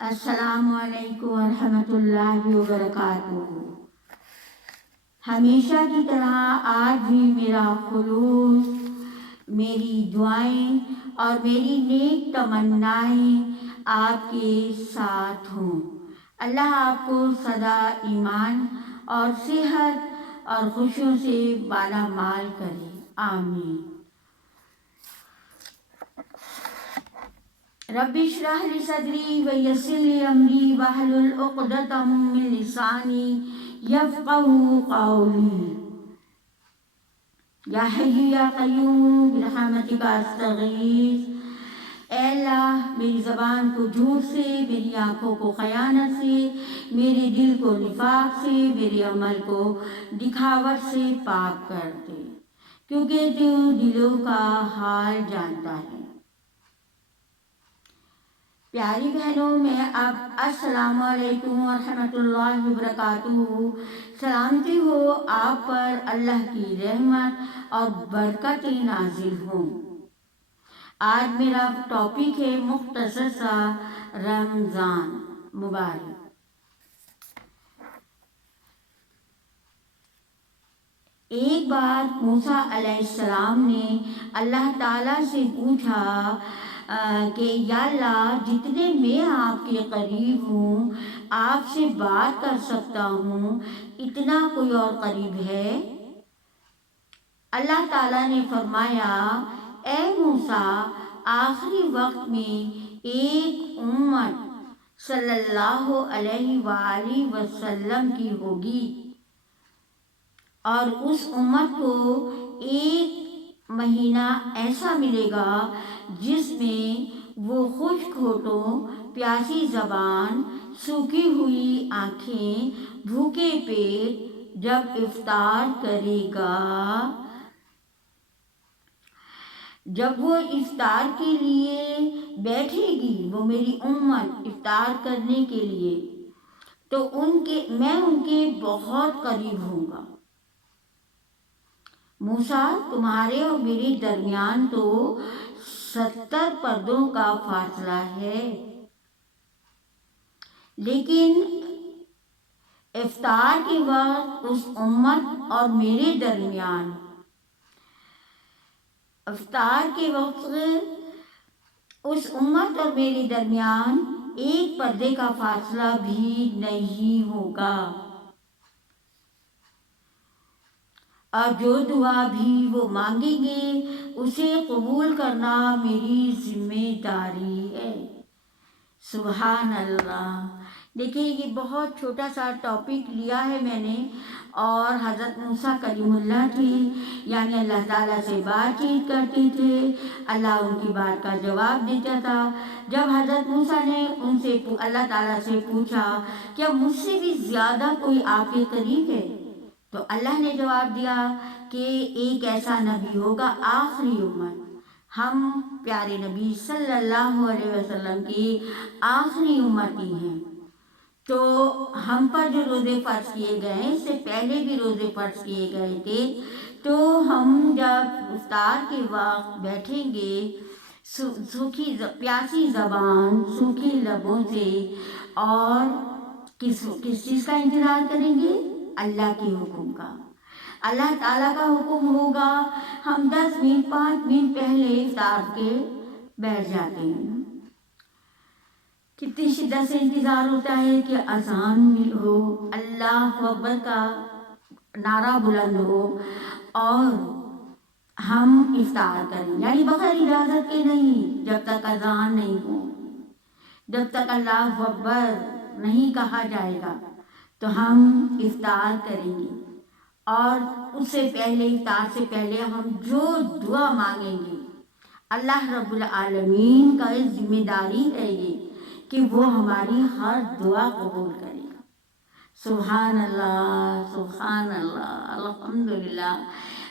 السلام علیکم ورحمۃ اللہ وبرکاتہ۔ ہمیشہ کی طرح آج بھی میرا خلوص، میری دعائیں اور میری نیک تمنائیں آپ کے ساتھ ہوں۔ اللہ آپ کو سدا ایمان اور صحت اور خوشیوں سے بالا مال کرے، آمین۔ رب اشرح لی صدری ویسر لی امری واحلل عقدۃ من لسانی یفقہوا قولی۔ یا حی یا قیوم برحمتک استغیث۔ اے اللہ، میری زبان کو جھوٹ سے، میری آنکھوں کو خیانت سے، میرے دل کو نفاق سے، میرے عمل کو دکھاوٹ سے پاک کر دے، کیونکہ تو دلوں کا حال جانتا ہے۔ پیاری بہنوں، میں اب السلام علیکم ورحمۃ اللہ وبرکاتہ سلامتی ہو آپ پر، اللہ کی رحمت اور برکت نازل ہوں۔ آج میرا ٹاپک ہے مختصر سا رمضان مبارک۔ ایک بار موسیٰ علیہ السلام نے اللہ تعالیٰ سے پوچھا کہ یا اللہ، جتنے میں آپ کے قریب ہوں، آپ سے بات کر سکتا ہوں، اتنا کوئی اور قریب ہے؟ اللہ تعالیٰ نے فرمایا، اے موسیٰ، آخری وقت میں ایک امت صلی اللہ علیہ وآلہ وسلم کی ہوگی، اور اس امت کو ایک مہینہ ایسا ملے گا جس میں وہ خشک ہونٹوں، پیاسی زبان، سوکھی ہوئی آنکھیں، بھوکے پیٹ جب افطار کرے گا، جب وہ افطار کے لیے بیٹھے گی، وہ میری امت افطار کرنے کے لیے، تو میں ان کے بہت قریب ہوں گا۔ موسیٰ، تمہارے اور میرے درمیان تو 70 پردوں کا فاصلہ ہے، لیکن افطار کے وقت اس امت اور میرے درمیان ایک پردے کا فاصلہ بھی نہیں ہوگا، اور جو دعا بھی وہ مانگیں گے اسے قبول کرنا میری ذمہ داری ہے۔ سبحان اللہ۔ دیکھیے، یہ بہت چھوٹا سا ٹاپک لیا ہے میں نے، اور حضرت موسیٰ کلیم اللہ تھے، یعنی اللہ تعالیٰ سے بات چیت کرتے تھے، اللہ ان کی بات کا جواب دیتا تھا۔ جب حضرت موسیٰ نے ان سے اللہ تعالیٰ سے پوچھا، کیا مجھ سے بھی زیادہ کوئی آپ کے قریب ہے؟ تو اللہ نے جواب دیا کہ ایک ایسا نبی ہوگا، آخری امت، ہم پیارے نبی صلی اللہ علیہ وسلم کی آخری امتی ہیں، تو ہم پر جو روزے فرض کیے گئے ہیں، اس سے پہلے بھی روزے فرض کیے گئے تھے، تو ہم جب افطار کے وقت بیٹھیں گے، سوکھی پیاسی زبان، سوکھی لبوں سے، اور کس چیز کا انتظار کریں گے؟ اللہ کے حکم کا۔ اللہ تعالیٰ کا حکم ہوگا، ہم 10 منٹ 5 منٹ پہلے افطار کے بیٹھ جاتے ہیں۔ کتنی شدت سے انتظار ہوتا ہے کہ اذان ہو، اللہ اکبر کا نعرہ بلند ہو اور ہم افطار کریں، یعنی بغیر اجازت کے نہیں، جب تک اذان نہیں ہو، جب تک اللہ اکبر نہیں کہا جائے گا تو ہم افطار کریں گے، اور اس سے پہلے، افطار سے پہلے ہم جو دعا مانگیں گے، اللہ رب العالمین کا ذمہ داری ہے یہ کہ وہ ہماری ہر دعا قبول کرے گا۔ سبحان اللہ، سبحان اللہ، الحمدللہ۔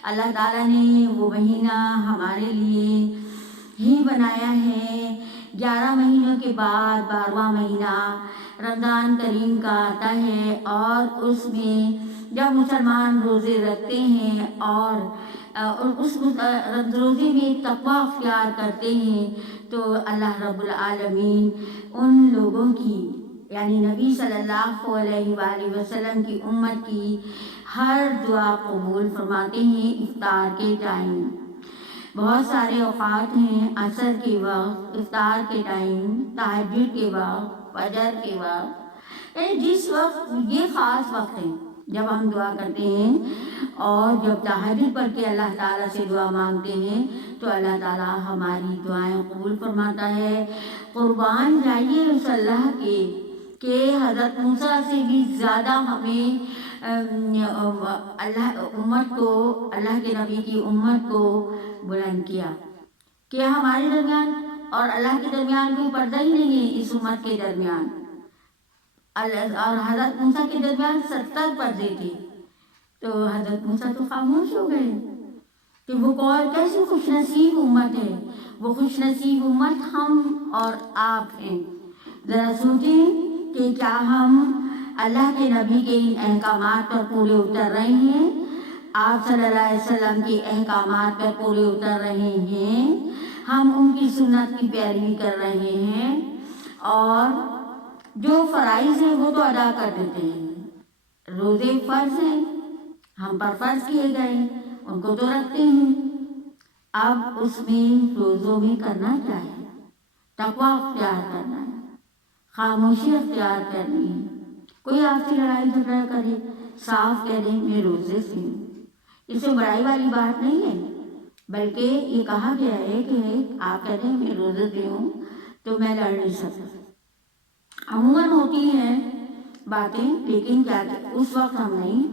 اللہ تعالیٰ نے وہ مہینہ ہمارے لیے ہی بنایا ہے۔ 11 مہینوں کے بعد 12واں مہینہ رمضان کریم کا آتا ہے، اور اس میں جب مسلمان روزے رکھتے ہیں اور اس روزے میں تقویٰ اختیار کرتے ہیں تو اللہ رب العالمین ان لوگوں کی یعنی نبی صلی اللہ علیہ وآلہ وسلم کی امت کی ہر دعا قبول فرماتے ہیں۔ افطار کے ٹائم بہت سارے اوقات ہیں، عصر کے وقت، افطار کے ٹائم، تہجد کے وقت، فجر کے وقت، جس وقت یہ خاص وقت ہے جب ہم دعا کرتے ہیں اور جب تہجد پڑھ کے اللہ تعالیٰ سے دعا مانگتے ہیں تو اللہ تعالیٰ ہماری دعائیں قبول فرماتا ہے۔ قربان جائیے اس اللہ کے کہ حضرت موسیٰ سے بھی زیادہ ہمیں اللہ امت کو، اللہ کے نبی کی امت کو بلند کیا کہ ہمارے درمیان اور اللہ کے درمیان کوئی پردہ ہی نہیں ہے اس امت کے درمیان، اور حضرت موسیٰ کے درمیان 70 پردے تھے، تو حضرت موسیٰ تو خاموش ہو گئے کہ وہ کیسی خوش نصیب امت ہے۔ وہ خوش نصیب امت ہم اور آپ ہیں۔ ذرا سوچیں کہ کیا ہم اللہ کے نبی کے ان احکامات پر پورے اتر رہے ہیں؟ آپ صلی اللہ علیہ وسلم کے احکامات پر پورے اتر رہے ہیں، ہم ان کی سنت کی پیروی کر رہے ہیں، اور جو فرائض ہیں وہ تو ادا کر دیتے ہیں۔ روزے فرض ہیں، ہم پر فرض کیے گئے ان کو تو رکھتے ہیں۔ اب اس میں روزوں میں کرنا کیا ہے؟ تقویٰ اختیار کرنا ہے، خاموشی اختیار کرنی ہے۔ کوئی آپ سے لڑائی جھگڑا کرے، صاف کہہ دیں میں روزے سے ہوں، اس سے بڑائی والی بات نہیں ہے، بلکہ یہ کہا گیا ہے کہ آپ کہہ دیں میں روزے سے ہوں تو میں لڑ نہیں سکتا۔ عموماً ہوتی ہیں باتیں، لیکن کیا اس وقت ہم نہیں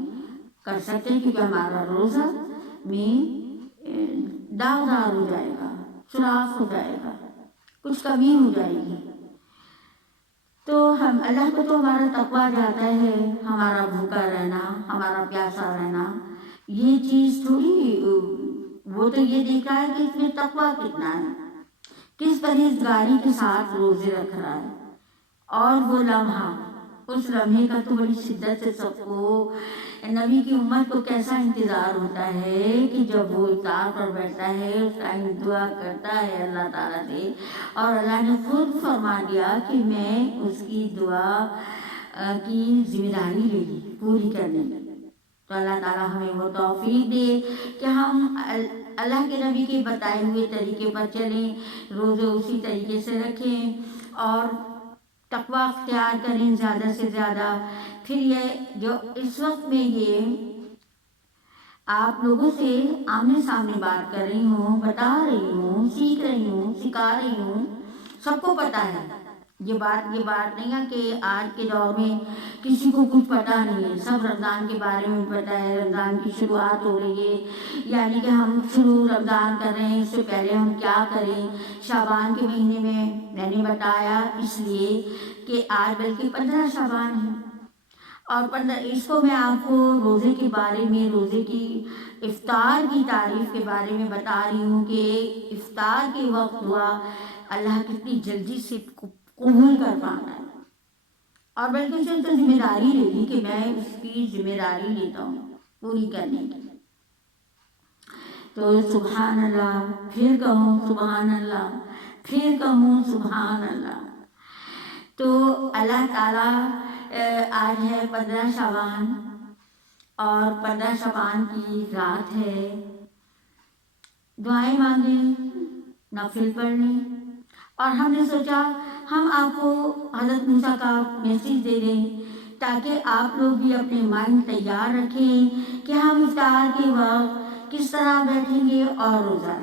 کر سکتے کیونکہ ہمارا روزہ میں داغدار ہو جائے گا، سوراخ ہو جائے گا، کچھ کمی ہو جائے گی۔ تو ہم اللہ کو تو ہمارا تقویٰ جاتا ہے، ہمارا بھوکا رہنا، ہمارا پیاسا رہنا، یہ چیز تھوڑی، وہ تو یہ دیکھ رہا ہے کہ اس میں تقویٰ کتنا ہے، کس پرہیزگاری کے ساتھ روزے رکھ رہا ہے۔ اور وہ لمحہ، اس لمحے کا تو بڑی شدت سے سب کو، نبی کی امت کو کیسا انتظار ہوتا ہے کہ جب وہ افطار پر بیٹھتا ہے، اس ٹائم دعا کرتا ہے اللہ تعالیٰ سے، اور اللہ نے خود فرما دیا کہ میں اس کی دعا کی ذمہ داری لے لی پوری کرنے کی۔ تو اللہ تعالیٰ ہمیں وہ توفیق دے کہ ہم اللہ کے نبی کے بتائے ہوئے طریقے پر چلیں، روزے اسی طریقے سے رکھیں اور تقویٰ اختیار کریں زیادہ سے زیادہ۔ پھر یہ جو اس وقت میں یہ آپ لوگوں سے آمنے سامنے بات کر رہی ہوں، بتا رہی ہوں، سیکھ رہی ہوں، سکھا رہی ہوں، سب کو پتہ ہے یہ بات نہیں ہے کہ آج کے دور میں کسی کو کچھ پتہ نہیں ہے، سب رمضان کے بارے میں پتہ ہے، رمضان کی شروعات ہو رہی ہے، یعنی کہ ہم شروع رمضان کر رہے ہیں، اس سے پہلے ہم کیا کریں۔ شعبان کے مہینے میں نے بتایا اس لیے کہ آج بلکہ 15 شعبان ہے، اور اس کو میں آپ کو روزے کے بارے میں، روزے کی افطار کی تعریف کے بارے میں بتا رہی ہوں کہ افطار کے وقت ہوا اللہ کتنی جلدی سے قبول کر پاتا ہے، اور بلکہ اسے تو ذمہ داری لے لی کہ میں اس کی ذمہ داری لیتا ہوں پوری کرنے کی۔ تو سبحان اللہ، پھر کہوں سبحان اللہ، پھر کہوں سبحان اللہ۔ تو اللہ تعالیٰ آج ہے 15 شعبان، اور 15 شعبان کی رات ہے، دعائیں مانگیں، نفل پڑھیں، اور ہم نے سوچا ہم آپ کو حضرت موسیٰ کا میسیج دے دیں تاکہ آپ لوگ بھی اپنے مائنڈ تیار رکھیں کہ ہم افطار کے وقت کس طرح بیٹھیں گے اور روزہ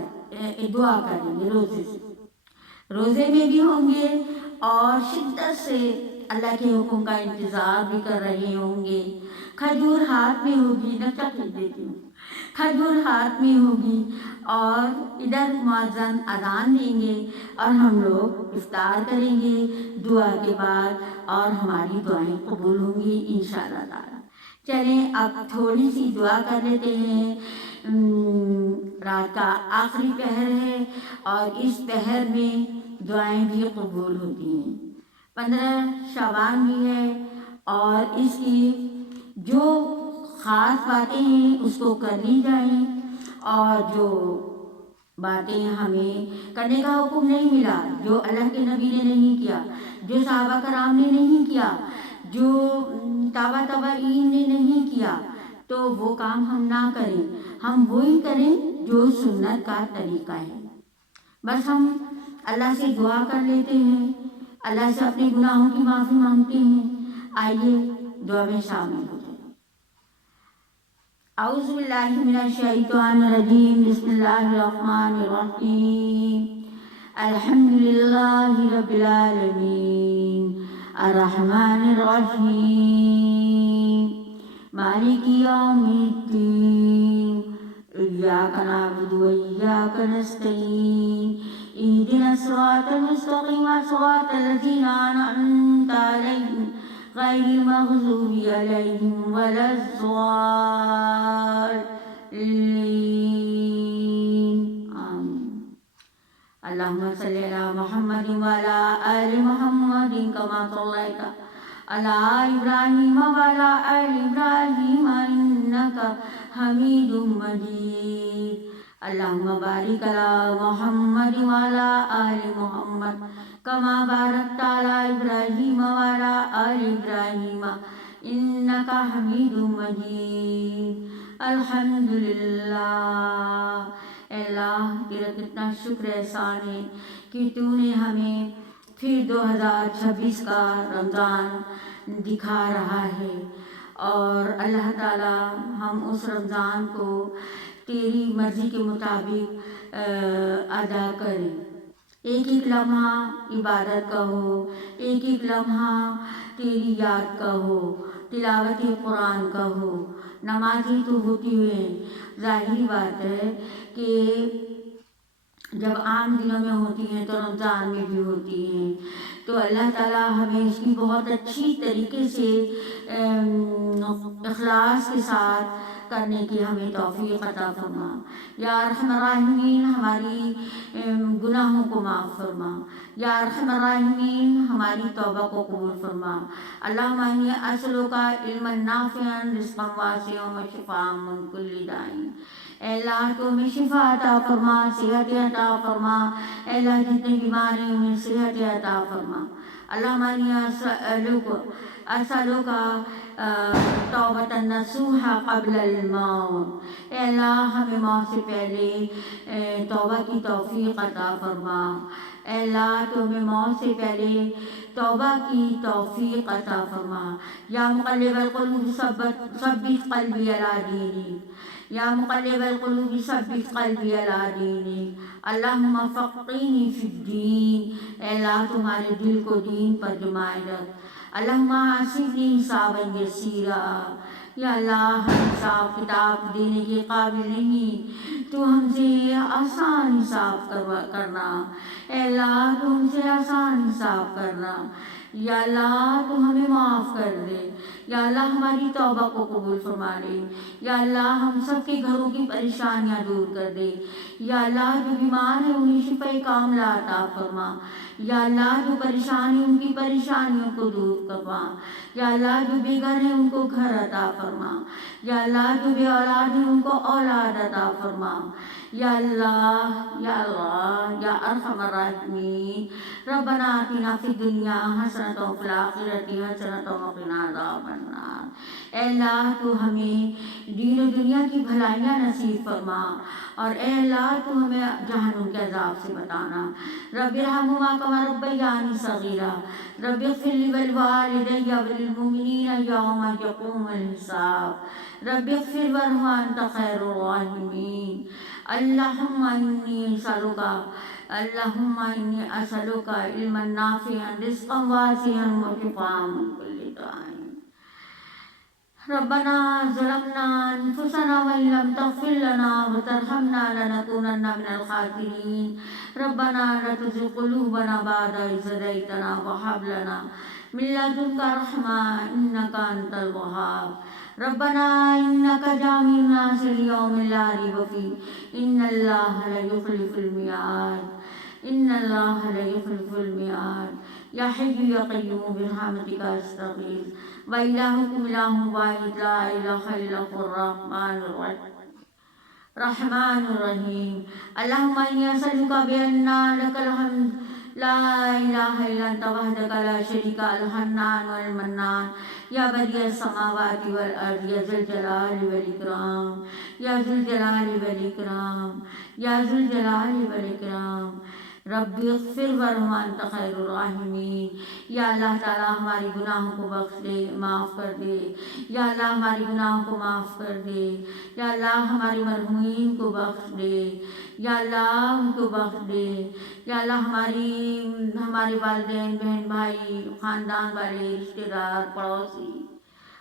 دعا کریں گے، روزے میں بھی ہوں گے اور شدت سے اللہ کے حکم کا انتظار بھی کر رہے ہوں گے۔ کھجور ہاتھ میں ہوگی، نقشہ کھینچ دیتی ہوں، کھجور ہاتھ میں ہوگی، اور ادھر مؤذن اذان دیں گے اور ہم لوگ افطار کریں گے دعا کے بعد، اور ہماری دعائیں قبول ہوں گی انشاءاللہ تعالی۔ چلیں اب تھوڑی سی دعا کر لیتے ہیں۔ رات کا آخری پہر ہے اور اس پہر میں دعائیں بھی قبول ہوتی ہیں۔ 15 شعبان بھی ہے اور اس کی جو خاص باتیں ہیں اس کو کر لی جائیں، اور جو باتیں ہمیں کرنے کا حکم نہیں ملا، جو اللہ کے نبی نے نہیں کیا، جو صحابہ کرام نے نہیں کیا، جو تابعین نے نہیں کیا، تو وہ کام ہم نہ کریں، ہم وہی کریں جو سنت کا طریقہ ہے۔ بس ہم اللہ سے دعا کر لیتے ہیں، اللہ سے اپنے گناہوں کی معافی مانگتے ہیں۔ آئیے دعا میں شامل ہو جائیں۔ اعوذ باللہ من الشیطان الرجیم، بسم اللہ الرحمن الرحیم۔ الحمد للہ رب العالمین، الرحمن الرحیم، مالک یوم الدین، ایاک نعبد و ایاک نستعین، اہدنا الصراط المستقیم، صراط الذین انعمت علیہم غیر المغضوب علیہم ولا الضالین، آمین۔ اللہم صلی علی محمد وعلی آل محمد کما صلیت علی ابراہیم وعلی آل ابراہیم انک حمید مجید۔ اللہم بارک علی محمد وعلی آل محمد کما بارکت علی ابراہیم وعلی آل ابراہیم انک حمید مجید۔ الحمدللہ۔ اے اللہ تیرا کتنا شکر احسان ہے کہ تو نے ہمیں پھر 2026 کا رمضان دکھا رہا ہے، اور اللہ تعالی ہم اس رمضان کو تیری مرضی کے مطابق ادا کریں۔ ایک ایک لمحہ عبادت کا ہو، ایک ایک لمحہ تیری یاد کا ہو، تلاوت قرآن کا ہو۔ نمازیں تو ہوتی ہوئے ظاہری بات ہے کہ جب عام دنوں میں ہوتی ہیں تو رمضان میں بھی ہوتی ہیں، تو اللہ تعالیٰ ہمیں اس کی بہت اچھی طریقے سے اخلاص کے ساتھ کرنے کی ہمیں توفیق عطا فرما۔ یا ارحم الراحمین ہماری گناہوں کو معاف فرما، یا ارحم الراحمین ہماری توبہ کو قبول فرما۔ اللہم انی اسألک علما نافعا رزقا واسعا وشفاء من کل داء۔ اے اللہ تو ہمیں شفا عطا فرما، صحت عطا فرما۔ اے اللہ جتنے بیمار ہیں انہیں صحت عطا فرما۔ اللہم انی اسألک توبۃ نصوحا قبل الموت۔ اے اللہ ہمیں موت سے پہلے توبہ کی توفیق عطا فرما۔ اے اللہ تو ہمیں موت سے پہلے توبہ کی توفیق عطا فرما۔ یا مقلب القلوب ثبت قلبی علی دینک، یا مقلب القلوب ثبت قلبی علی دینک۔ اللہم فقہنی فی الدین۔ اے اللہ تمہارے دل کو دین پر جمائے رکھ۔ اللہم حاسبنی حسابا یسیرا۔ یا اللہ ہم حساب کتاب دینے کے قابل نہیں، تو ہم سے آسان حساب کرنا۔ اے اللہ تو ہم سے آسان حساب کرنا۔ یا اللہ تو ہمیں معاف کر دے۔ یا اللہ ہماری توبہ کو قبول فرما لے۔ یا اللہ ہم سب کے گھروں کی پریشانیاں دور کر دے۔ یا اللہ جو بیمار ہیں انہیں شفا کاملہ عطا فرما۔ یا اللہ جو پریشان ہیں ان کی پریشانیوں کو دور فرما۔ یا اللہ جو بے گھر ہیں ان کو گھر عطا فرما۔ یا اللہ جو بے اولاد ہیں ان کو اولاد عطا فرما۔ یا اللہ یا اللہ یا ارحم الراحمین۔ ربنا آتنا فی الدنیا حسنۃ وفی الآخرۃ حسنۃ وقنا عذاب النار۔ اے اللہ تو ہمیں دین و دنیا کی بھلائیاں نصیب فرما، اور اے اللہ تو ہمیں جہنم کے عذاب سے بتانا۔ رب ارحمہما کما ربیانی صغیرا۔ رب اغفر لی ولوالدی وللمؤمنین یوم یقوم الحساب۔ رب اغفر وارحم وانت خیر الراحمین۔ اللہم انی اسألک علما نافعا رزقا واسعا وشفاء من کل داء۔ ربنا ظلمنا انفسنا وان لم تغفر لنا وترحمنا لنکونن من الخاسرین۔ ربنا لا تزغ قلوبنا بعد إذ هديتنا وهب لنا من لدنك رحمة إنك أنت الوهاب۔ ربنا إنك جامع الناس ليوم لا ريب فيه إن الله لا يخلف الميعاد، إن الله لا يخلف الميعاد۔ یا حی یا قیوم برحمتک استغیث، وإلہکم الہ واحد لا الہ الا هو الرحمن الرحیم۔ رحمن الرحیم۔ اللہم انی اسألک بأن لک الحمد لا الہ الا انت وحدک لا شریک الحنان والمنان یا بدیع السماوات والارض یا ذی الجلال والاکرام یا ذی الجلال والاکرام یا ذی الجلال والاکرام۔ رب اغفر ورحم انت خیر الراحمین۔ یا اللہ تعالیٰ ہماری گناہوں کو بخش دے، معاف کر دے۔ یا اللہ ہماری گناہوں کو معاف کر دے۔ یا اللہ ہماری مرحومین کو بخش دے۔ یا اللہ ان کو بخش دے۔ یا اللہ ہمارے والدین، بہن بھائی، خاندان والے، رشتہ دار، پڑوسی،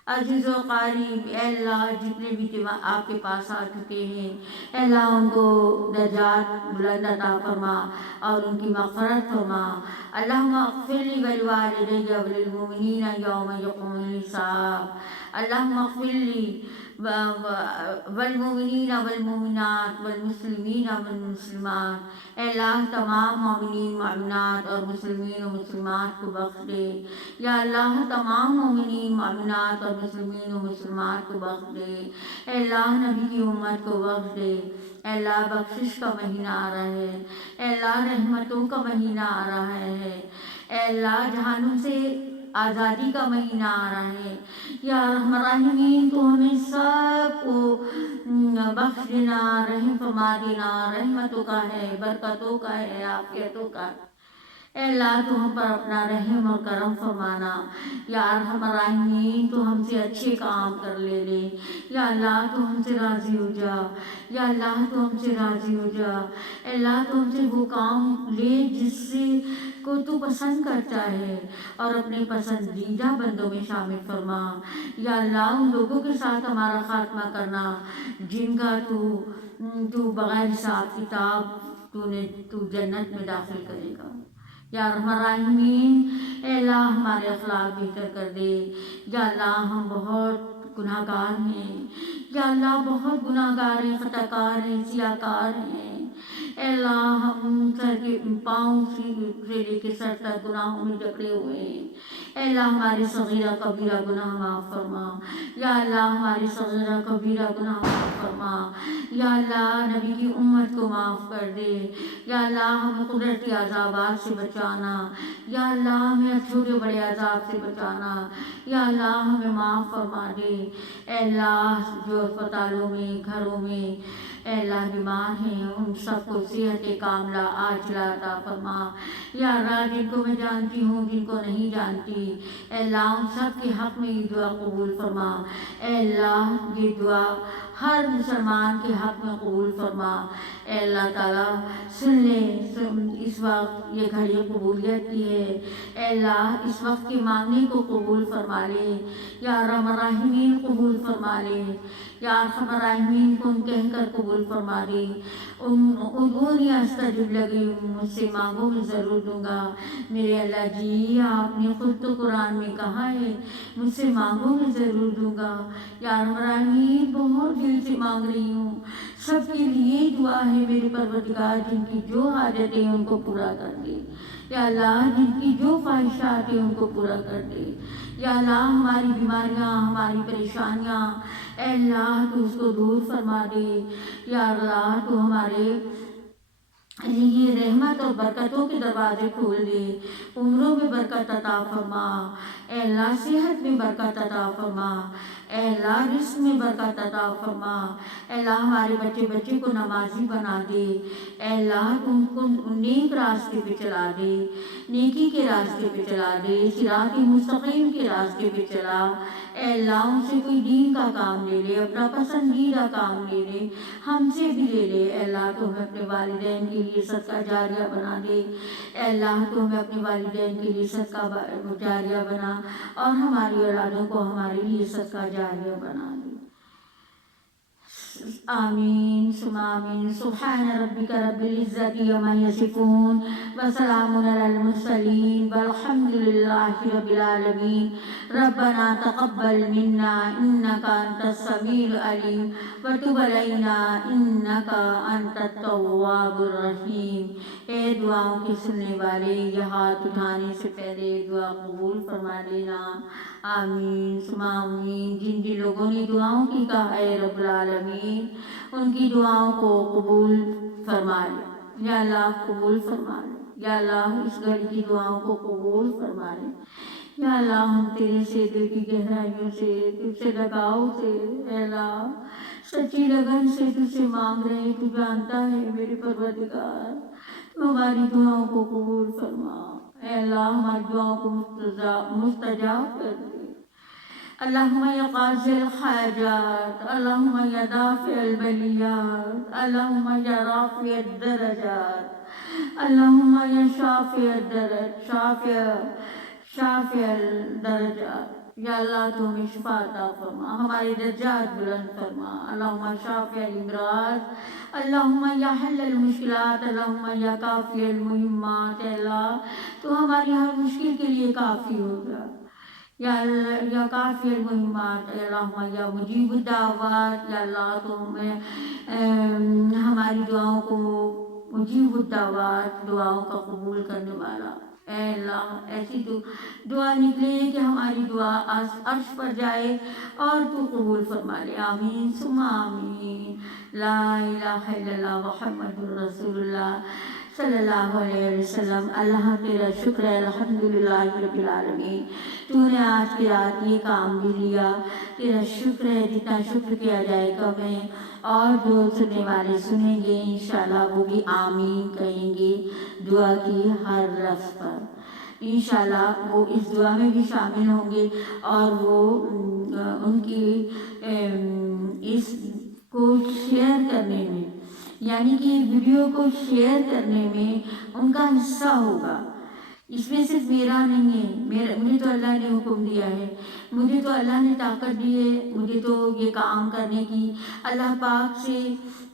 عزیز و قریب، اے اللہ جتنے بھی آپ کے پاس آ چکے ہیں، اے اللہ ان کو درجات بلند عطا فرما اور ان کی مغفرت فرما۔ اللہم اغفر لی ولوالدی وللمؤمنین یوم یقوم الحساب۔ اللہم اغفر لی والمؤمنین والمؤمنات والمسلمین والمسلمات۔ اے اللہ تمام مومنین، مومنات اور مسلمین و مسلمات کو بخش دے۔ یا اللہ تمام مومنین، مومنات اور مسلمین و مسلمات کو بخش دے۔ اے اللہ نبی کی امت کو بخش دے۔ اے اللہ بخشش کا مہینہ آ رہا ہے، اے اللہ رحمتوں کا مہینہ آ رہا ہے، اے اللہ جہنم سے آزادی کا مہینہ آ رہا ہے۔ یا ارحم الراحمین تو ہمیں سب کو بخش دینا، رحم فرما دینا۔ رحمتوں کا ہے، برکتوں کا ہے، عافیتوں کا ہے۔ اے اللہ تو ہم پر اپنا رحم اور کرم فرمانا۔ یا ارحم الراحمین تو ہم سے اچھے کام کر لے۔ یا اللہ تو ہم سے راضی ہو جا۔ یا اللہ تو ہم سے راضی ہو جا۔ اے اللہ تو ہم سے وہ کام لے جس سے کو تو پسند کرتا ہے اور اپنے پسندیدہ بندوں میں شامل فرما۔ یا اللہ ان لوگوں کے ساتھ ہمارا خاتمہ کرنا جن کا تو بغیر حساب کتاب تو جنت میں داخل کرے گا۔ یا ارحم الراحمین اے اللہ ہمارے اخلاق بہتر کر دے۔ یا اللہ ہم بہت گناہ گار ہیں، یا اللہ بہت گناہ گار ہیں، خطا کار ہیں، سیاہ کار ہیں۔ اے اللہ ہم سر کے پاؤں سے لے کے سر تک گناہوں میں جکڑے ہوئے ہیں۔ اے اللہ ہمارے صغیرہ کبیرہ گناہ معاف فرما۔ یا اللہ ہمارے صغیرہ کبیرہ گناہ معاف فرما۔ یا اللہ نبی کی امت کو معاف کر دے۔ یا اللہ ہمیں قدرتی عذابات سے بچانا۔ یا اللہ ہمیں چھوٹے بڑے عذاب سے بچانا۔ یا اللہ ہمیں معاف فرما دے۔ اے اللہ جو اسپتالوں میں، گھروں میں اے اللہ بیمار ہیں ان سب کو صحت کاملہ عاجلہ عطا فرما۔ یا اللہ جن کو میں جانتی ہوں، جن کو نہیں جانتی، اے اللہ ان سب کے حق میں یہ دعا قبول فرما۔ اے اللہ یہ دعا ہر مسلمان کے حق میں قبول فرما۔ اے اللہ تعالیٰ سن لے، اس وقت یہ گھڑی قبولیت کی ہے۔ اے اللہ اس وقت کے مانگنے کو قبول فرما لے۔ یا ارحم الراحمین قبول فرما لے۔ یا ارحم الراحمین کن کہہ کر قبول فرما دے۔ ادعونی استجب لگی، مجھ سے مانگو میں ضرور دوں گا۔ میرے اللہ جی آپ نے خود تو قرآن میں کہا ہے مجھ سے مانگو میں ضرور دوں گا۔ یا ارحم الراحمین بہت دل سے مانگ رہی ہوں، سب کے لیے دعا ہے میرے پروردگار جن کی جو حاجتیں ان کو پورا کر دے۔ یا اللہ جن کی جو خواہشات ہیں ان کو پورا کر دے۔ یا اللہ ہماری بیماریاں، ہماری پریشانیاں اے اللہ تو اس کو دور فرما دے۔ یا اللہ تو ہمارے لیے رحمت اور برکتوں کے دروازے کھول دے، عمروں میں برکت عطا فرما۔ اے اللہ صحت میں برکت عطا فرما۔ اے اللہ رزق میں برکت عطا فرما۔ اے اللہ ہمارے بچے کو نمازی بنا دے۔ اے اللہ ان کو نیک راستے پہ چلا دے، نیکی کے راستے پہ چلا دے، صراط مستقیم کے راستے پہ چلا۔ اے اللہ ان سے کوئی دین کا کام لے لے، اپنا پسندیدہ کام لے لے، ہم سے بھی لے لے۔ اے اللہ تو ہمیں اپنے والدین کے لیے صدقہ جاریہ بنا دے۔ اے اللہ تو ہمیں اپنے والدین کے لیے صدقہ جاریہ بنا اور ہماری اولادوں کو ہمارے لیے صدقہ جاریہ بنا دے۔ آمین ثم آمین۔ سبحان ربک رب العزت عما یصفون وسلام علی المرسلین والحمد للہ رب العالمین۔ ربنا تقبل منا انک انت السمیع العلیم وتب علینا انک انت التواب الرحیم۔ اے دعاؤں کے سننے والے، یہ ہاتھ اٹھانے سے پہلے دعا قبول فرما لینا، آمین ثم آمین۔ جن جن لوگوں نے دعاؤں کی کہا اے رب العالمین ان کی دعاؤں کو قبول فرما لے، یا اللہ قبول فرما لے، یا اللہ اس گھڑی کی دعاؤں کو قبول فرما لے، یا اللہ ہم تیرے سے دل کی گہرائیوں سے، تجھ سے لگاؤ سے، اے اللہ سچی لگن سے تجھ سے مانگ رہے ہیں، تو جانتا ہے میرے پروردگار، تو ہماری دعاؤں کو قبول فرما، اے اللہ ہماری دعاؤں کو مستجاب کر دے۔ اللہم یا قاضی الحاجات، اللہم یا دافع البلیات، اللہم یا رافع الدرجات، اللہم یا شافع الدرجات، یا اللہ تو ہمیں شفا عطا فرما، ہمارے درجات بلند فرما، اللہم شافع الامراض، اللہم یا حل المشکلات، اللہم یا کافی المہمات، اے اللہ تو ہماری ہر مشکل کے لیے کافی ہوگا، یا اللہ یا کافی المہمات، اللہم یا مجیب الدعوات، یا اللہ تو ہمیں ہماری دعاؤں کو مجیب الدعوات، دعاؤں کا قبول کرنے والا، اے اللہ ایسی دعا نکلے کہ ہماری دعا عرش پر جائے اور تو قبول فرما لے، آمین ثم آمین۔ لا الہ الا اللہ محمد رسول اللہ صلی اللہ علیہ وسلم۔ اللہ تیرا شکر ہے، الحمدللہ رب العالمین، تو نے آج کی رات یہ کام بھی لیا، تیرا شکر ہے، جتنا شکر کیا جائے کم ہے، اور جو سننے والے سنیں گے انشاءاللہ وہ بھی آمین کہیں گے دعا کی ہر لفظ پر، انشاءاللہ وہ اس دعا میں بھی شامل ہوں گے، اور وہ ان کی اس کو شیئر کرنے میں، یعنی کہ ویڈیو کو شیئر کرنے میں ان کا حصہ ہوگا، اس میں صرف میرا نہیں ہے، مجھے تو اللہ نے حکم دیا ہے، مجھے تو اللہ نے طاقت دی ہے، مجھے تو یہ کام کرنے کی اللہ پاک سے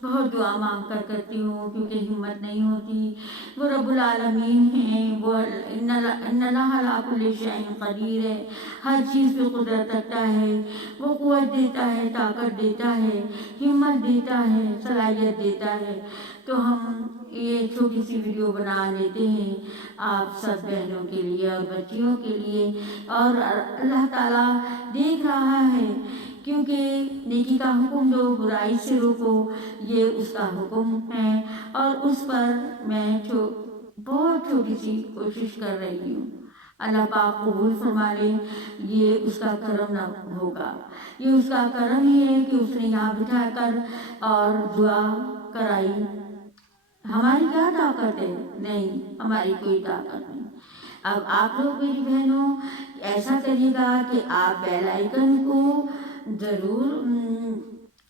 بہت دعا مانگ کر کرتی ہوں، کیونکہ ہمت نہیں ہوتی، وہ رب العالمین ہیں، وہ ان اللہ علی کل شیء قدیر ہے، ہر چیز پہ قدرت رکھتا ہے، وہ قوت دیتا ہے، طاقت دیتا ہے، ہمت دیتا ہے، صلاحیت دیتا ہے، تو ہم یہ چھوٹی سی ویڈیو بنا لیتے ہیں آپ سب بہنوں کے لیے اور بچیوں کے لیے، اور اللہ تعالیٰ دیکھ رہا ہے، کیونکہ نیکی کا حکم دو برائی سے روکو، یہ اس کا حکم ہے، اور اس پر میں بہت چھوٹی سی کوشش کر رہی ہوں، اللہ پاک قبول فرما لے، یہ اس کا کرم نہ ہوگا، یہ اس کا کرم ہی ہے کہ اس نے یہاں بٹھا کر اور دعا کرائی، ہماری کیا طاقت ہے؟ نہیں، ہماری کوئی طاقت نہیں۔ اب آپ لوگ میری بہنوں ایسا کریے گا کہ آپ بیل آئیکن کو ضرور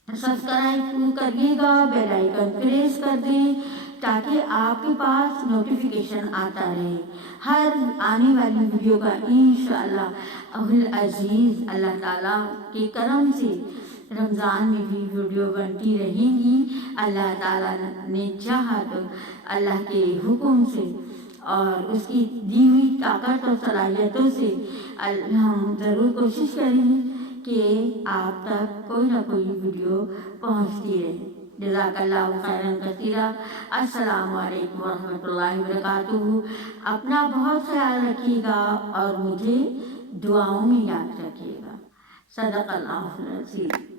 سبسکرائب کریے گا، بیل آئیکن پریس کر دیں تاکہ آپ کے پاس نوٹیفیکیشن آتا رہے ہر آنے والی ویڈیو کا، انشاءاللہ العزیز اللہ تعالیٰ کے کرم سے رمضان میں بھی ویڈیو بنتی رہیں گی، اللہ تعالیٰ نے چاہا تو اللہ کے حکم سے اور اس کی دی ہوئی طاقت اور صلاحیتوں سے ہم ضرور کوشش کریں گے کہ آپ تک کوئی نہ کوئی ویڈیو پہنچتی رہے۔ جزاک اللہ خیراً کثیرا۔ السلام علیکم ورحمۃ اللہ وبرکاتہ۔ اپنا بہت خیال رکھیے گا اور مجھے دعاؤں میں یاد رکھیے گا۔ صدق اللہ العظیم۔